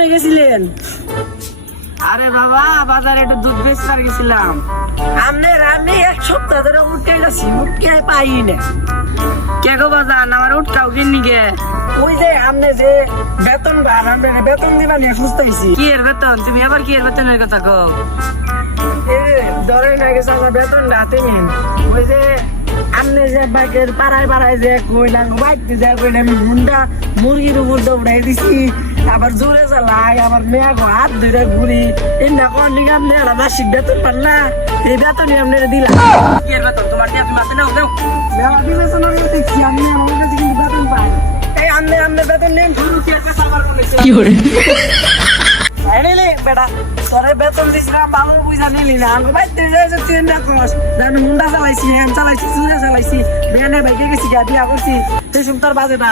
কোনে গেছিলেন? আরে বাবা বাজারে একটু দুধ বেচতে গেছিলাম। আমি এক সপ্তাহ ধরে উঠে গেছি, উঠকে পাই না। কে গো বাজান আমার উঠটাও কিনি গে। ওই যে আপনি যে বেতন বার আপনার বেতন দিবা নিয়ে খুঁজতেছি। কি এর বেতন? তুমি আবার কি এর বেতনের কথা কো? ধরে না গেছে আমার বেতন হাতে নিন। ওই যে আপনি যে বাইকের পাড়ায় পাড়ায় যে কইলাম বাইকতে যে কইলাম মুন্ডা মুরগির উপর দৌড়াই দিছি, আবার জোরে চালাই, আবার মেয়া হাত ধরে ঘুরি। এই না কোন দিকে আপনি একটা মাসিক বেতন পান না, এই বেতনই আপনারা দিলাম। কি এর বেতন? তোমার দিয়ে তুমি হাতে নাও দাও। মেলা বিবেচনা করে দেখছি আপনি আমার কাছে কিন্তু বেতন পাই। এই আপনি বেতন নেন, কি একটা সাবার করেছে। নিলি বেটা তোরে বেতন দিছিলাম ভালো পয়সা নিলি না। আমার বাইতে যাইছে তিনটা কস জানি মুন্ডা চালাইছি, হ্যান চালাইছি, চুরে চালাইছি, মেয়ে বাইকে গেছি, বিয়া করছি, সেই সুন্দর বাজে না।